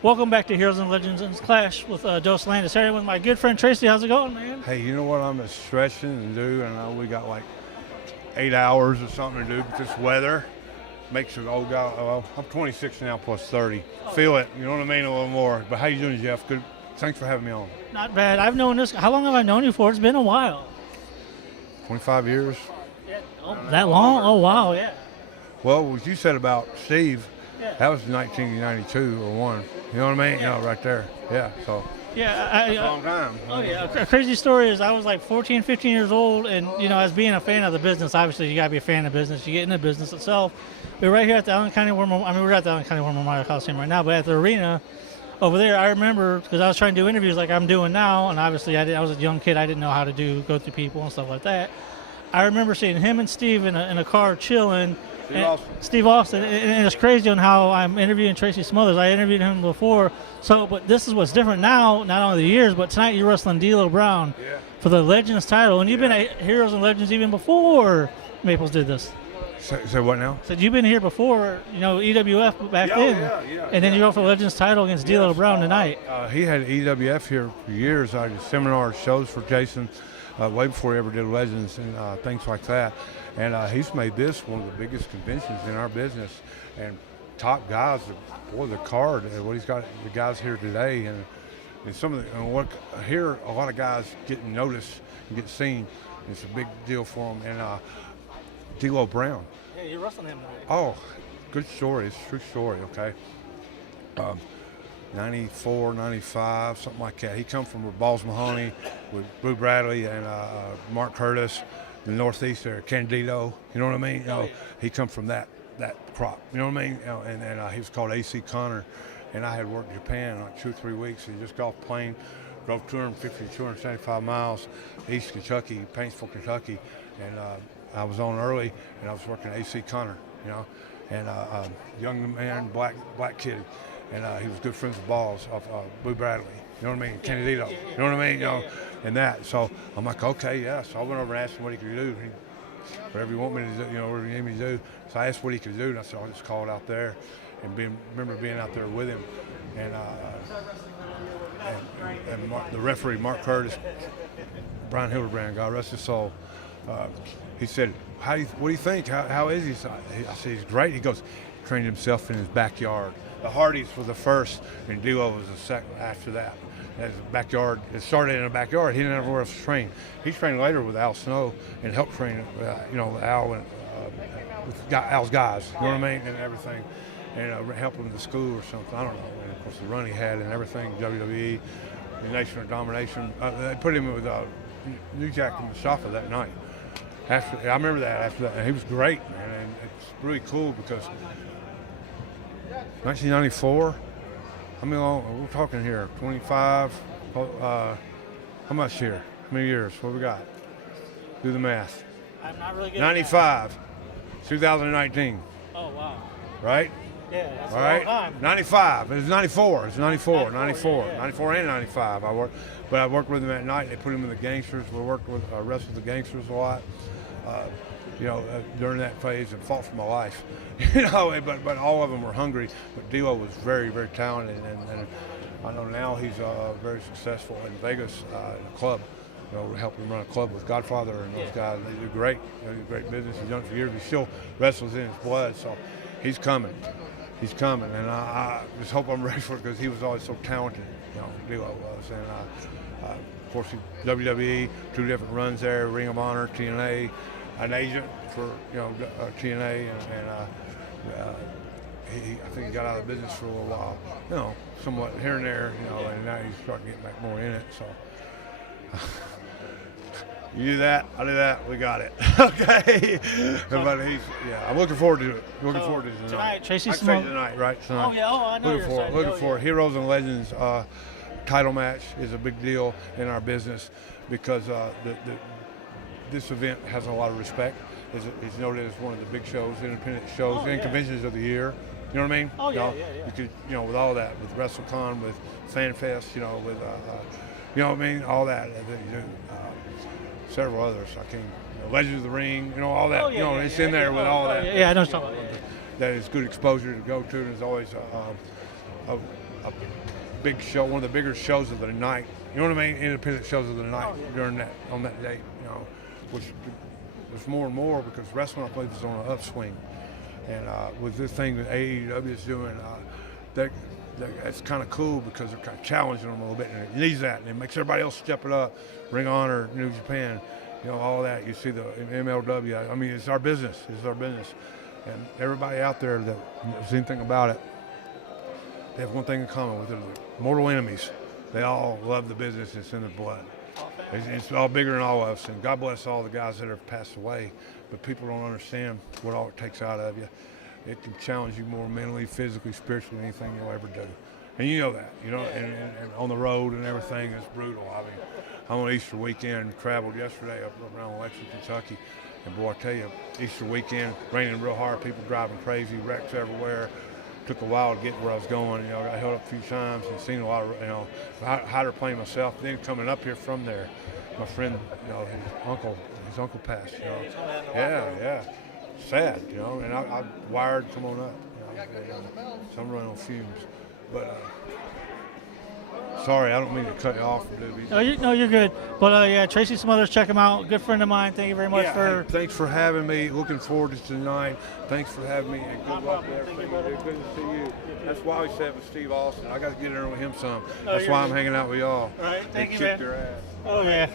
Welcome back to Heroes and Legends and Clash with Landis. Here with my good friend Tracy. How's it going, man? Hey, you know what I'm stretching and do? And we got like 8 hours or something to do, but this weather makes an old guy. Well, I'm 26 now plus 30. Feel it, you know what I mean, a little more. But how you doing, Jeff? Good. Thanks for having me on. Not bad. I've known this. How long have I known you for? It's been a while. 25 years. Yeah. Oh, that long? Oh, wow, yeah. Well, what you said about Steve, Yeah. that was 1992 or 1. You know what I mean? Yeah. You know, right there. Yeah, so Yeah. that's a long time. Oh, yeah. A crazy story is I was like 14, 15 years old, and, you know, as being a fan of the business, obviously you got to be a fan of business. You get in the business itself. We're right here at the Allen County War Memorial. I mean, we're at the Allen County War Memorial Coliseum right now, but at the arena over there, I remember because I was trying to do interviews like I'm doing now, and obviously I was a young kid. I didn't know how to go through people and stuff like that. I remember seeing him and Steve in a car chilling. Steve Austin, and it's crazy on how I'm interviewing Tracy Smothers. I interviewed him before, but this is what's different now, not only the years, but tonight you're wrestling D'Lo Brown for the Legends title, and you've been at Heroes and Legends even before Maples did this. So what now? So you've been here before, you know, EWF back then, and then you go for the Legends title against D'Lo Brown tonight. He had EWF here for years. I did seminars, shows for Jason, way before he ever did Legends and things like that. And he's made this one of the biggest conventions in our business. And top guys, the card, what he's got, the guys here today, and some of here, a lot of guys getting noticed and get seen. It's a big deal for them. And D'Lo Brown. Yeah, you're wrestling him tonight. Oh, good story. It's a true story, okay? 94, 95, something like that. He come from Balls Mahoney with Blue Bradley and Mark Curtis, the Northeast there, Candido, you know what I mean? He come from that crop, you know what I mean? And he was called A.C. Connor, and I had worked in Japan like 2 or 3 weeks. He just got off the plane, drove 250 to 275 miles east Kentucky, Paintsville, Kentucky, and I was on early, and I was working at A.C. Connor, you know, and young man, black kid, and he was good friends with Balls of Blue Bradley, you know what I mean, Candido, you know what I mean, you know, and that. So I'm like, okay, yeah. So I went over and asked him what he could do. Whatever you want me to do, you know, whatever you need me to do. So I asked what he could do, and I said, I'll just call it out there, and remember being out there with him, and the referee Mark Curtis, Brian Hildebrand, God rest his soul. He said, what do you think? How is he? So I said, he's great. He goes, trained himself in his backyard. The Hardys were the first, and D'Lo was the second after that. His backyard, it started in a backyard. He didn't have anywhere else to train. He trained later with Al Snow and helped train, Al and with Al's guys, you know what I mean, and everything, and help him to school or something. I don't know. And of course, the run he had and everything, WWE, the Nation of Domination. They put him with New Jack and Mustafa that night. I remember that after that, and he was great, man. And it's really cool because 1994. How many long? We're talking here. 25. How much here? How many years? What we got? Do the math. I'm not really good 95. 2019. Oh, wow. Right? Yeah, that's All a right. long time. 95. It's 94. It's 94. 94. Yeah. 94 and 95. I worked with him at night. They put him in the gangsters. We worked with wrestled the gangsters a lot. During that phase, and fought for my life, but all of them were hungry. But D'Lo was very, very talented, and I know now he's very successful in Vegas in a club. Helping run a club with Godfather and those guys. They do great. They do great business. He's done it for years. He still wrestles in his blood, so he's coming. He's coming, and I just hope I'm ready for it because he was always so talented. D'Lo was, and of course, WWE, 2 different runs there, Ring of Honor, TNA, an agent for TNA, and I think he got out of the business for a little while, somewhat here and there, and now he's starting to get back more in it. So you do that, I do that, we got it. Okay, but I'm looking forward to it. Looking forward to it tonight. Tracy Smothers tonight, right? Tonight. Oh yeah, I know. Looking for Heroes and Legends title match is a big deal in our business because this event has a lot of respect. It's noted as one of the big shows, independent shows, and conventions of the year. You know what I mean? Oh yeah. You could, with all that, with WrestleCon, with FanFest, with, you know what I mean, all that. Several others. I can't. Legends of the Ring, all that. It's in there with all that. Yeah, I know something. That is good exposure to go to. There's always a a big show, one of the bigger shows of the night. You know what I mean? Independent shows of the night on that date. You know, which was more and more because wrestling, I believe, is on an upswing. And with this thing that AEW is doing, it's kind of cool because they're kind of challenging them a little bit, and it needs that, and it makes everybody else step it up. Ring of Honor, New Japan, you know, all that. You see the MLW. I mean, it's our business. It's our business. And everybody out there that knows anything about it, they have one thing in common with it: mortal enemies. They all love the business. It's in their blood. It's all bigger than all of us. And God bless all the guys that have passed away. But people don't understand what all it takes out of you. It can challenge you more mentally, physically, spiritually than anything you'll ever do. And you know that, you know, and on the road and everything is brutal. I mean, I'm on Easter weekend, traveled yesterday up around Lexington, Kentucky. And boy, I tell you, Easter weekend, raining real hard, people driving crazy, wrecks everywhere. Took a while to get where I was going. You know, I got held up a few times and seen a lot of, you know, hydroplane myself. Then coming up here from there, my friend, you know, his uncle passed. You know, yeah, sad. You know, and I wired, come on up. You know, so I'm running on fumes, but. Sorry, I don't mean to cut you off. No, you're good. But yeah, Tracy Smothers, check him out. Good friend of mine. Thank you very much for. Hey, thanks for having me. Looking forward to tonight. Thanks for having me. And good luck with everything. Good to see you. That's why we said with Steve Austin. I got to get in there with him some. That's why I'm hanging out with y'all. All right, thank you, kick man. your ass. Oh yeah.